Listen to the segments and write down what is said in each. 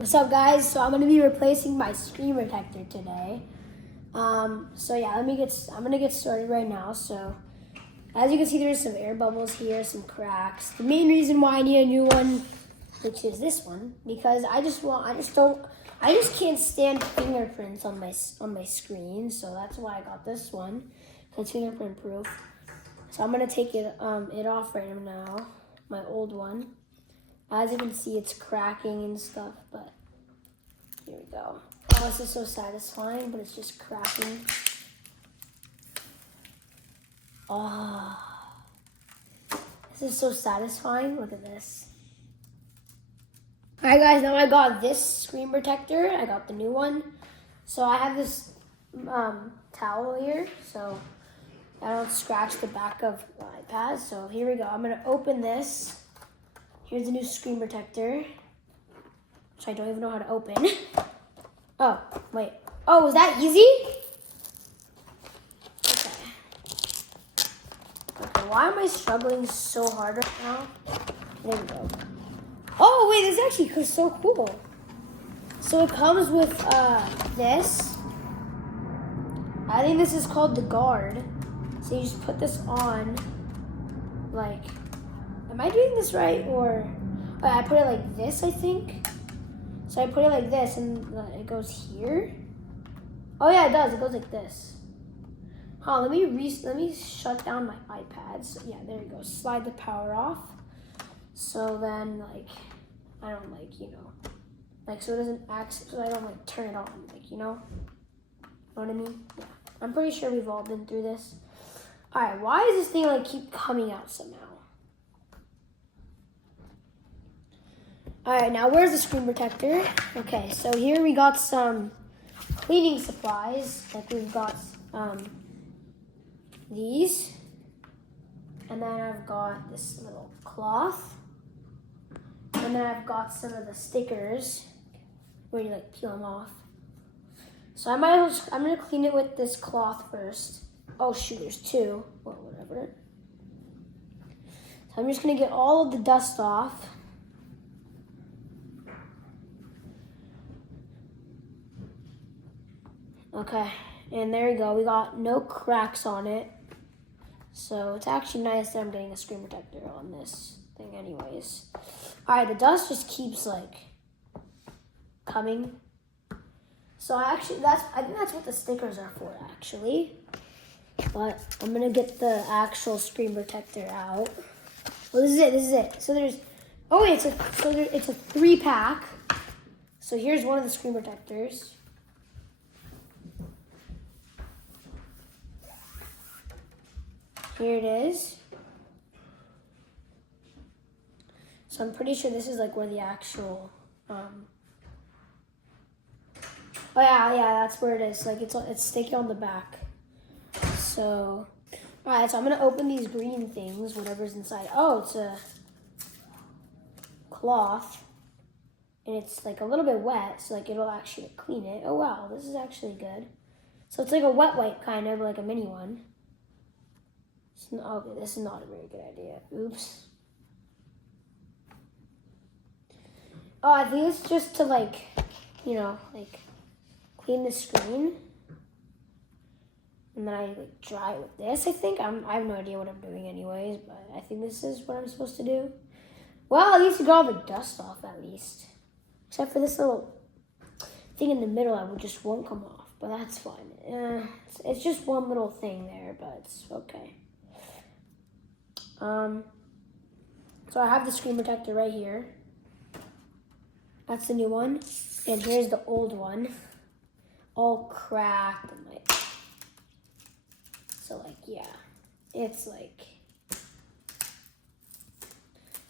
What's up, guys? So I'm gonna be replacing my screen protector today. So yeah, I'm gonna get started right now. So as you can see, there's some air bubbles here, some cracks. The main reason why I need a new one, which is this one, because I just can't stand fingerprints on my screen. So that's why I got this one. It's fingerprint proof. So I'm gonna take it off right now. My old one. As you can see, it's cracking and stuff, but here we go. Oh, this is so satisfying, but it's just cracking. Oh, this is so satisfying. Look at this. All right, guys, now I got this screen protector. I got the new one. So I have this towel here, so I don't scratch the back of my iPad. So here we go. I'm gonna open this. Here's the new screen protector, which I don't even know how to open. Oh, wait. Oh, was that easy? Okay, why am I struggling so hard right now? There we go. Oh, wait, this is actually so cool. So it comes with this. I think this is called the guard. So you just put this on, like, am I doing this right, or I put it like this, I think. So I put it like this, and it goes here. Oh yeah, it does. It goes like this. Huh? Let me shut down my iPad. So yeah, there we go. Slide the power off. So then, like, I don't so it doesn't so I don't turn it on, know what I mean? Yeah. I'm pretty sure we've all been through this. All right, why does this thing keep coming out somehow? All right, now where's the screen protector? Okay, so here we got some cleaning supplies. We've got these, and then I've got this little cloth, and then I've got some of the stickers where you peel them off. So I'm gonna clean it with this cloth first. Oh shoot, there's two. Well, whatever. So I'm just gonna get all of the dust off. Okay, and there you go. We got no cracks on it. So it's actually nice that I'm getting a screen protector on this thing anyways. All right, the dust just keeps coming. So I think that's what the stickers are for actually. But I'm gonna get the actual screen protector out. Well, this is it. So there's, oh wait, it's a 3-pack. So here's one of the screen protectors. Here it is. So I'm pretty sure this is where the actual, oh yeah, that's where it is. It's sticky on the back. So, all right, so I'm gonna open these green things, whatever's inside. Oh, it's a cloth, and it's a little bit wet, so it'll actually clean it. Oh wow, this is actually good. So it's like a wet wipe, kind of like a mini one. Okay, this is not a very good idea. Oops. Oh, I think it's just to clean the screen. And then I dry it with this, I think. I have no idea what I'm doing anyways, but I think this is what I'm supposed to do. Well, at least you got all the dust off at least. Except for this little thing in the middle that just won't come off, but that's fine. It's just one little thing there, but it's okay. So I have the screen protector right here. That's the new one. And here's the old one. All cracked and so yeah. It's so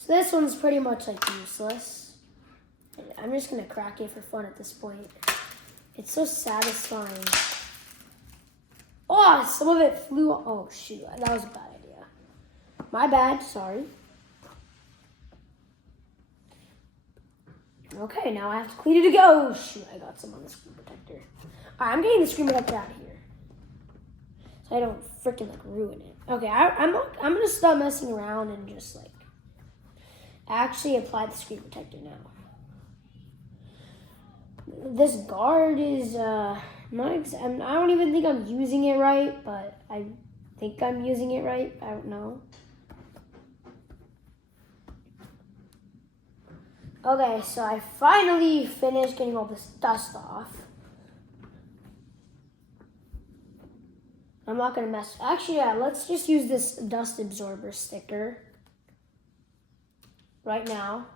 this one's pretty much useless. I'm just gonna crack it for fun at this point. It's so satisfying. Oh, some of it flew. Oh shoot, that was a bad idea. My bad, sorry. Okay, now I have to clean it again. Oh shoot, I got some on the screen protector. All right, I'm getting the screen protector out of here, so I don't freaking ruin it. Okay, I'm gonna stop messing around and just actually apply the screen protector now. this guard is I don't even think I'm using it right, but I think I'm using it right. I don't know. Okay, so I finally finished getting all this dust off. I'm not gonna mess. Actually, yeah, let's just use this dust absorber sticker right now.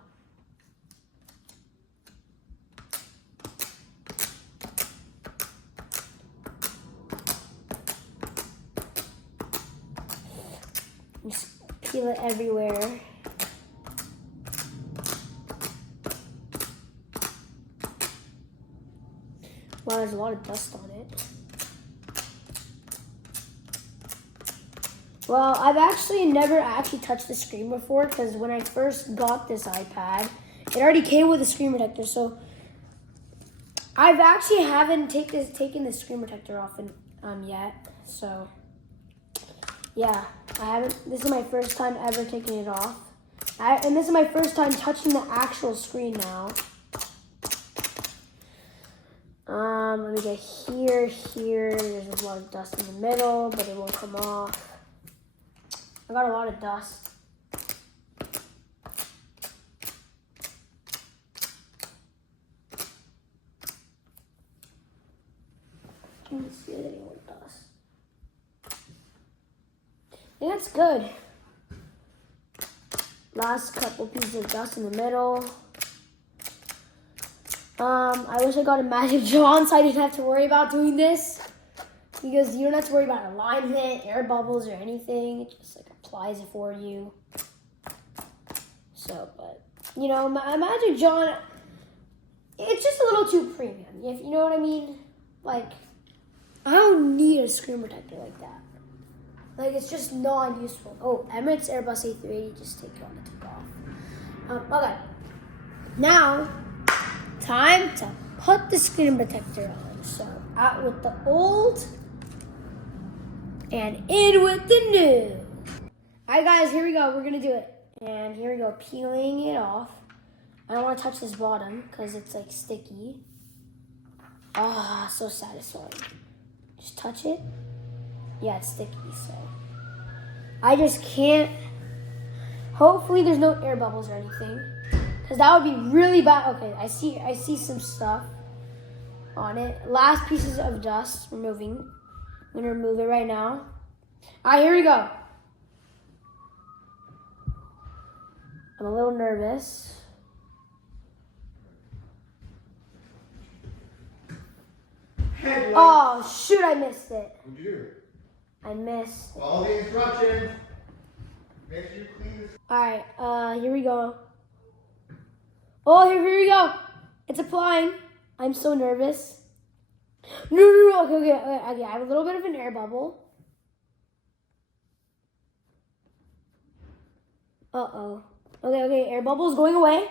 Just peel it everywhere. Wow, there's a lot of dust on it. Well, I've actually never touched the screen before because when I first got this iPad, it already came with a screen protector. So I've actually haven't taken the screen protector off yet. So yeah, I haven't. This is my first time ever taking it off, and this is my first time touching the actual screen now. Let me get here. There's a lot of dust in the middle, but it won't come off. I got a lot of dust. Can you see any more dust? I think that's good. Last couple pieces of dust in the middle. I wish I got a Magic John so I didn't have to worry about doing this. Because you don't have to worry about alignment, air bubbles, or anything. It just like applies it for you. So, but you know, Magic John, it's just a little too premium. If you know what I mean. Like, I don't need a screen protector like that. Like, it's just not useful. Oh, Emirates Airbus A380, just take it on the tip off. Okay. Now, time to put the screen protector on. So, out with the old and in with the new. All right, guys, here we go. We're going to do it. And here we go, peeling it off. I don't want to touch this bottom because it's like sticky. Ah, so satisfying. Just touch it. Yeah, it's sticky, so I just can't. Hopefully there's no air bubbles or anything, because that would be really bad. Okay, I see some stuff on it. Last pieces of dust removing. I'm gonna remove it right now. All right, here we go. I'm a little nervous. Oh shoot, I missed it. What'd you do? I missed. Follow the instructions. Make sure you clean this. Alright, here we go. Oh, here we go. It's applying. I'm so nervous. No. Okay. I have a little bit of an air bubble. Uh-oh. Okay, air bubble's going away.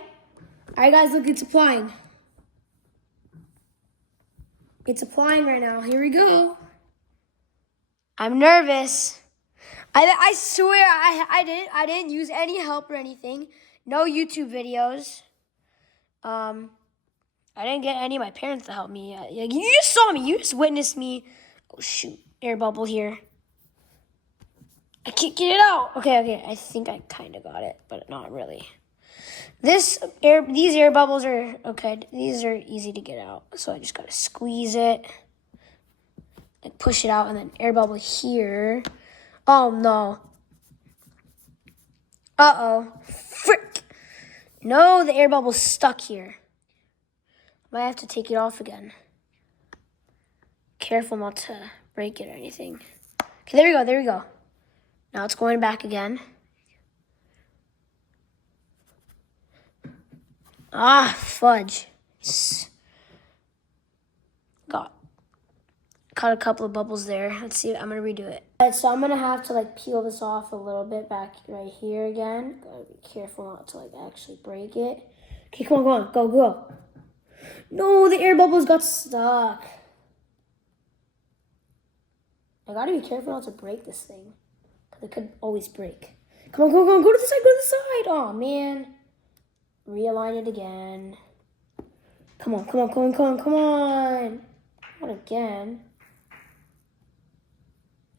Alright, guys, look, it's applying. It's applying right now. Here we go. I'm nervous. I swear I didn't use any help or anything. No YouTube videos. I didn't get any of my parents to help me. You just saw me. You just witnessed me. Oh shoot, air bubble here. I can't get it out. Okay. I think I kind of got it, but not really. These air bubbles are okay. These are easy to get out. So I just gotta squeeze it, like push it out, and then air bubble here. Oh no. Uh-oh. Frick. No, the air bubble's stuck here. Might have to take it off again. Careful not to break it or anything. Okay, there we go. Now it's going back again. Ah, fudge. Caught a couple of bubbles there. Let's see, I'm gonna redo it. All right, so I'm gonna have to like peel this off a little bit back right here again. Gotta be careful not to like actually break it. Okay, come on, go. No, the air bubbles got stuck. I gotta be careful not to break this thing, because it could always break. Come on, go to the side, Oh man. Realign it again. Come on, come on, come on, come on, come on. Not again.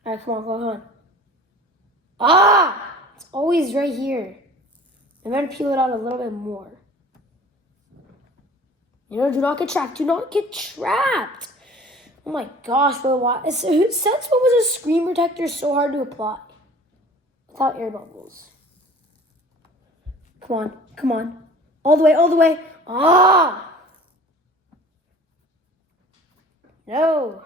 All right, come on, come on, come on. Ah! It's always right here. I'm going to peel it out a little bit more. You know, do not get trapped. Do not get trapped. Oh my gosh, bro. Why? Since when was a screen protector so hard to apply? Without air bubbles. Come on, come on. All the way, all the way. Ah! No.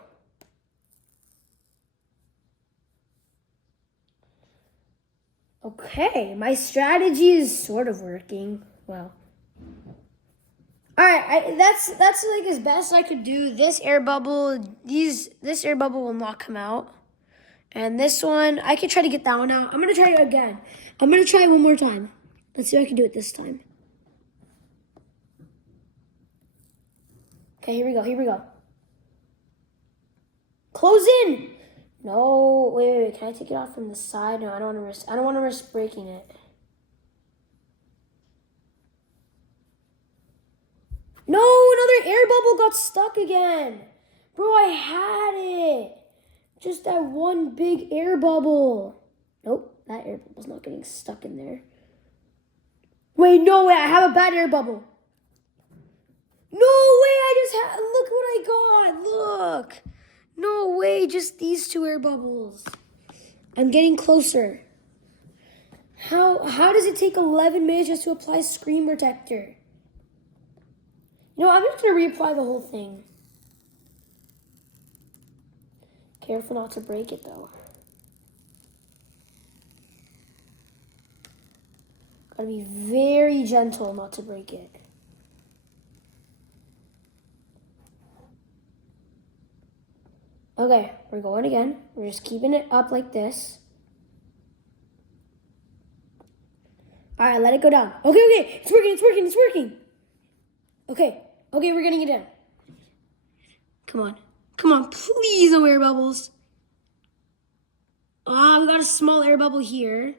Okay, my strategy is sort of working. Well. All right, that's like as best I could do. This air bubble will not come out. And this one, I could try to get that one out. I'm going to try it again. I'm going to try it one more time. Let's see if I can do it this time. Okay, here we go. Here we go. Close in. No, wait. Can I take it off from the side? No, I don't want to risk breaking it. No, another air bubble got stuck again. Bro, I had it. Just that one big air bubble. Nope, that air bubble's not getting stuck in there. Wait, no way, I have a bad air bubble. No way, look what I got, look. No way, just these two air bubbles. I'm getting closer. How does it take 11 minutes just to apply screen protector? You know, I'm just gonna reapply the whole thing. Careful not to break it though. Gotta be very gentle not to break it. Okay, we're going again. We're just keeping it up like this. All right, let it go down. Okay, it's working. Okay, we're getting it in. Come on, please no air bubbles. We got a small air bubble here.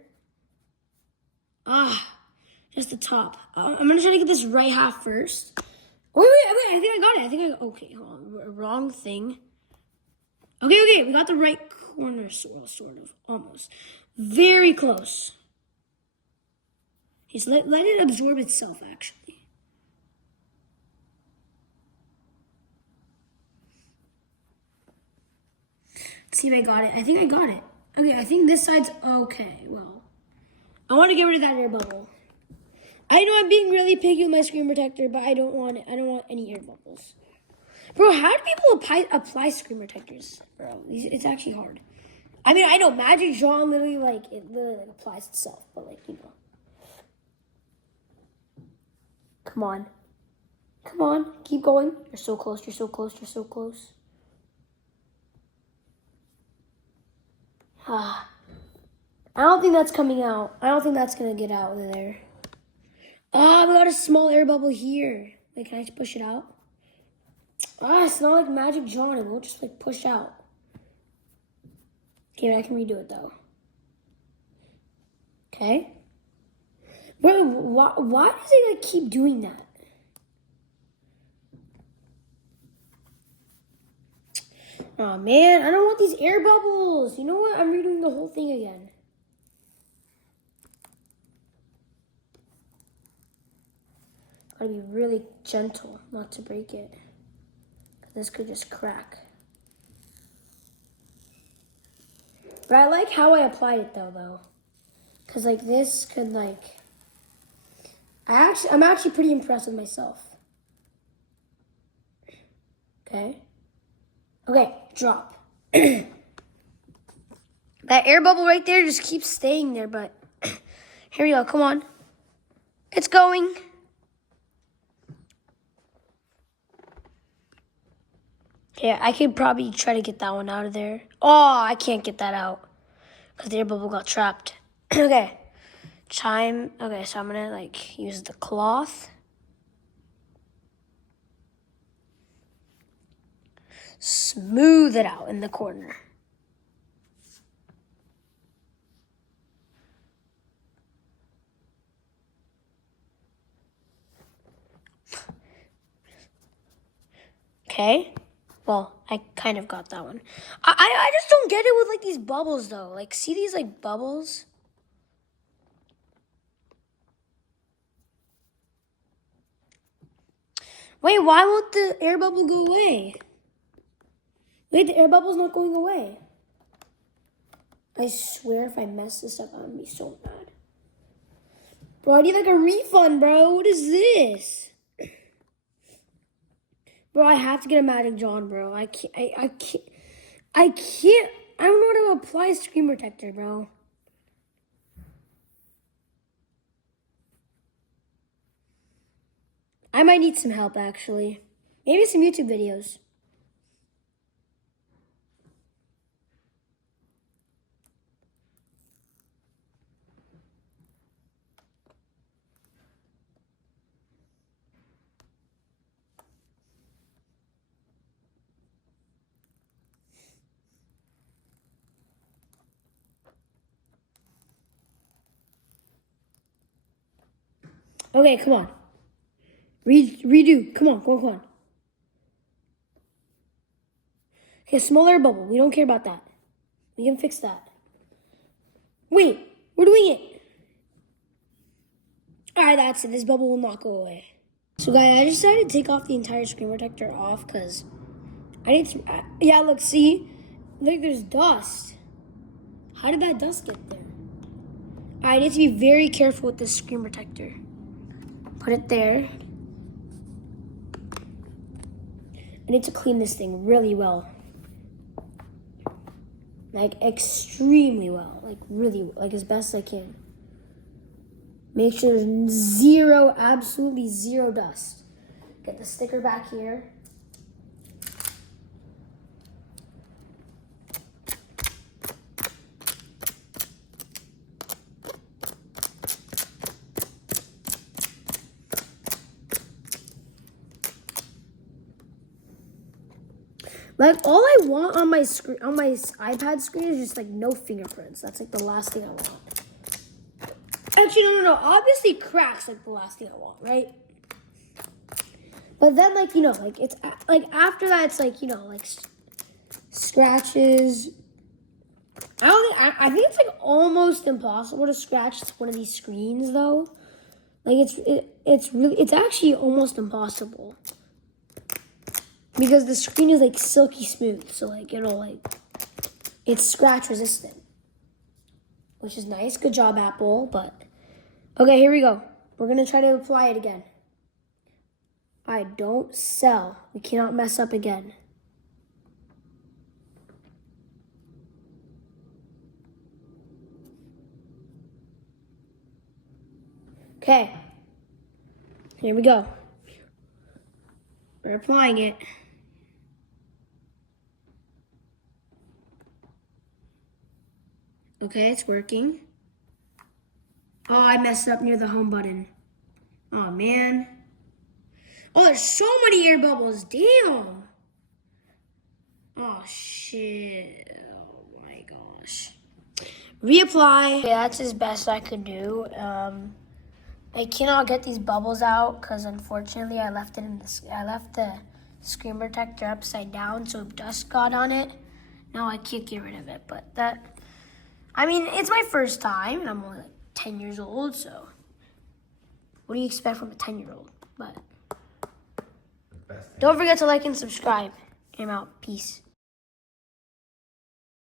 Just the top. I'm gonna try to get this right half first. Wait, I think I got it. Okay, hold on, wrong thing. Okay, we got the right corner, sort of, almost. Very close. Just let it absorb itself, actually. Let's see if I got it. I think I got it. Okay, I think this side's okay. Well, I want to get rid of that air bubble. I know I'm being really picky with my screen protector, but I don't want it. I don't want any air bubbles. Bro, how do people apply screen protectors? Bro, it's actually hard. I mean, I know Magic Draw literally applies itself, but you know. Come on, keep going. You're so close. I don't think that's coming out. I don't think that's gonna get out of there. We got a small air bubble here. Wait, can I just push it out? It's not like Magic John. It won't just push out. Okay, I can redo it though. Okay. Bro, why does it keep doing that? Oh man, I don't want these air bubbles. You know what? I'm redoing the whole thing again. Gotta be really gentle not to break it. This could just crack. But I like how I applied it though. Cause this could I'm actually pretty impressed with myself. Okay, drop. That air bubble right there just keeps staying there, but here we go, come on. It's going. Yeah, I could probably try to get that one out of there. Oh, I can't get that out because the air bubble got trapped. Okay, Okay, so I'm gonna use the cloth. Smooth it out in the corner. Okay. Well, I kind of got that one. I just don't get it with like these bubbles though. Like, see these like bubbles? Wait, why won't the air bubble go away? Wait, the air bubble's not going away. I swear if I mess this up, I'm gonna be so mad. Bro, I need like a refund, bro. What is this? Bro, I have to get a Magic John, bro. I can't. I don't know how to apply screen protector, bro. I might need some help, actually. Maybe some YouTube videos. Okay, come on. Redo. Come on. Okay, smaller bubble. We don't care about that. We can fix that. Wait, we're doing it. All right, that's it. This bubble will not go away. So, guys, I decided to take off the entire screen protector off because I need to. Yeah, look, see? Look, there's dust. How did that dust get there? I need to be very careful with this screen protector. Put it there. I need to clean this thing really well. Like, extremely well. Like, really, like, as best I can. Make sure there's zero, absolutely zero dust. Get the sticker back here. Like, all I want on my screen, on my iPad screen is just like no fingerprints. That's like the last thing I want. Actually, no. Obviously, cracks like the last thing I want, right? But then, like, you know, like it's like after that, it's like, you know, like scratches. I think it's like almost impossible to scratch one of these screens though. Like it's actually almost impossible. Because the screen is like silky smooth, so like it's scratch resistant, which is nice. Good job, Apple. But okay, here we go. We're gonna try to apply it again. I don't sell. We cannot mess up again. Okay, here we go. We're applying it. Okay, it's working. Oh, I messed up near the home button. Oh, man. Oh, there's so many air bubbles. Damn. Oh, shit. Oh, my gosh. Reapply. Okay, that's as best I could do. I cannot get these bubbles out because, unfortunately, I left the screen protector upside down, so dust got on it. Now I can't get rid of it, but I mean, it's my first time, and I'm only like 10 years old, so what do you expect from a 10-year-old? But don't forget to like and subscribe. I'm out. Peace.